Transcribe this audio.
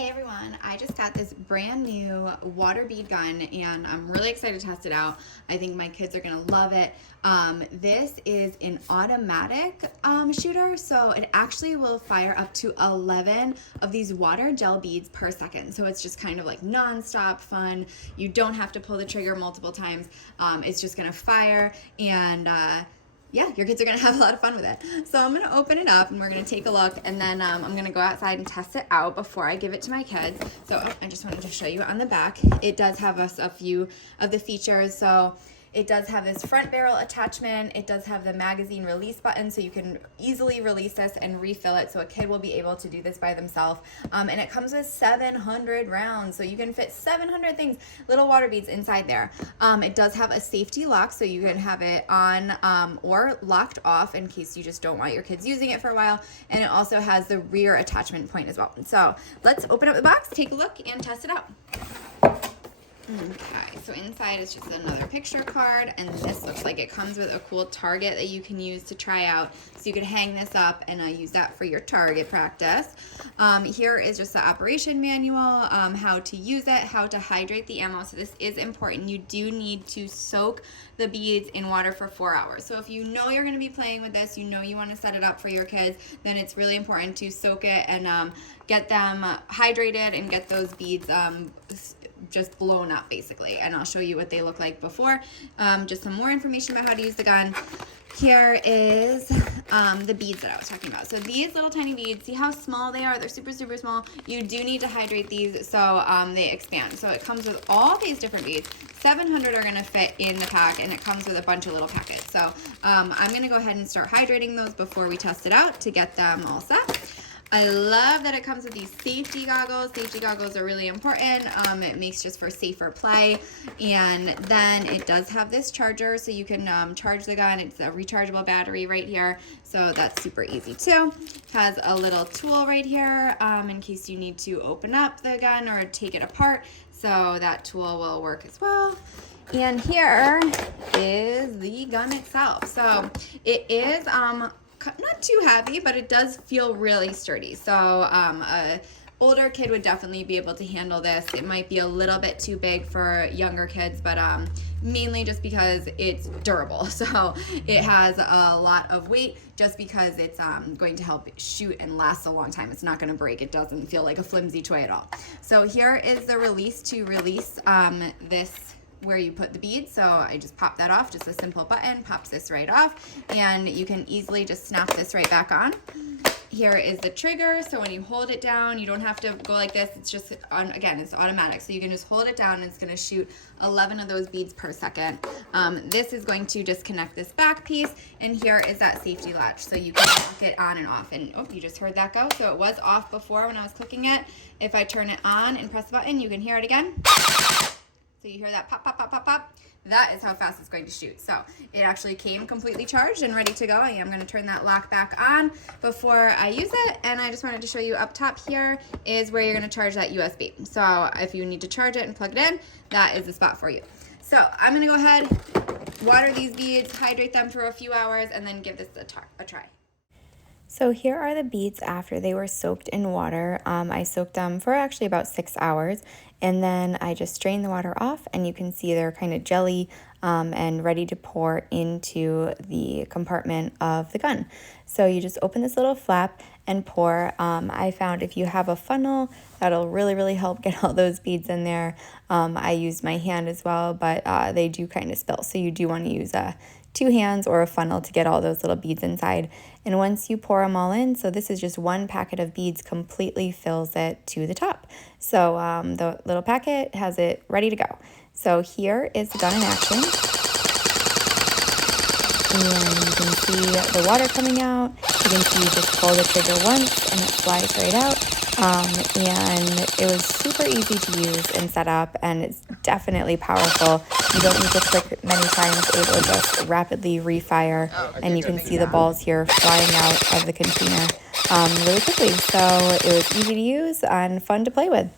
Hey everyone, I just got this brand new water bead gun and I'm really excited to test it out. I think my kids are gonna love it. This is an automatic shooter, so it actually will fire up to 11 of these water gel beads per second. So it's just kind of like non-stop fun. You don't have to pull the trigger multiple times. It's just gonna fire and yeah, your kids are gonna have a lot of fun with it. So I'm gonna open it up and we're gonna take a look, and then I'm gonna go outside and test it out before I give it to my kids. So I just wanted to show you on the back, it does have a few of the features. So it does have this front barrel attachment. It does have the magazine release button, so you can easily release this and refill it, so a kid will be able to do this by themselves. And it comes with 700 rounds, so you can fit 700 things, little water beads inside there. It does have a safety lock, so you can have it on or locked off in case you just don't want your kids using it for a while. And it also has the rear attachment point as well. So let's open up the box, take a look, and test it out. Okay, so inside is just another picture card, and this looks like it comes with a cool target that you can use to try out. So you could hang this up and use that for your target practice. Here is just the operation manual, how to use it, how to hydrate the ammo. So this is important. You do need to soak the beads in water for 4 hours. So if you know you're going to be playing with this, you know you want to set it up for your kids, then it's really important to soak it and get them hydrated and get those beads just blown up basically. And I'll show you what they look like before. Just some more information about how to use the gun. Here is the beads that I was talking about. So these little tiny beads, see how small they are? They're super, super small. You do need to hydrate these so they expand. So it comes with all these different beads. 700 are gonna fit in the pack, and it comes with a bunch of little packets. So I'm gonna go ahead and start hydrating those before we test it out to get them all set. I love that it comes with these safety goggles. Safety goggles are really important. It makes just for safer play. And then it does have this charger, so you can charge the gun. It's a rechargeable battery right here, so that's super easy too. Has a little tool right here in case you need to open up the gun or take it apart, so that tool will work as well. And here is the gun itself. So it is not too heavy, but it does feel really sturdy. So a older kid would definitely be able to handle this. It might be a little bit too big for younger kids, but mainly just because it's durable. So it has a lot of weight just because it's going to help shoot and last a long time. It's not going to break. It doesn't feel like a flimsy toy at all. So here is the release to release this where you put the beads. So I just pop that off, just a simple button, pops this right off, and you can easily just snap this right back on. Here is the trigger, so when you hold it down, you don't have to go like this. It's just, again, it's automatic, so you can just hold it down and it's gonna shoot 11 of those beads per second. This is going to disconnect this back piece, and here is that safety latch, so you can lock it on and off. And oh, you just heard that go, so it was off before when I was clicking it. If I turn it on and press the button, you can hear it again. So you hear that pop, pop, pop, pop, pop. That is how fast it's going to shoot. So it actually came completely charged and ready to go. I am going to turn that lock back on before I use it. And I just wanted to show you up top here is where you're going to charge that USB. So if you need to charge it and plug it in, that is the spot for you. So I'm going to go ahead, water these beads, hydrate them for a few hours, and then give this a try. So here are the beads after they were soaked in water. I soaked them for actually about 6 hours, and then I just strained the water off, and you can see they're kind of jelly and ready to pour into the compartment of the gun. So you just open this little flap and pour. I found if you have a funnel, that'll really, really help get all those beads in there. I used my hand as well, but they do kind of spill, so you do want to use 2 hands or a funnel to get all those little beads inside. And once you pour them all in, so this is just one packet of beads, completely fills it to the top. So the little packet has it ready to go. So here is the gun in action. And you can see the water coming out. You can see you just pull the trigger once and it flies right out. And it was super easy to use and set up, and it's definitely powerful. You don't need to click many times. It will just rapidly refire, and you can see the balls here flying out of the container really quickly. So it was easy to use and fun to play with.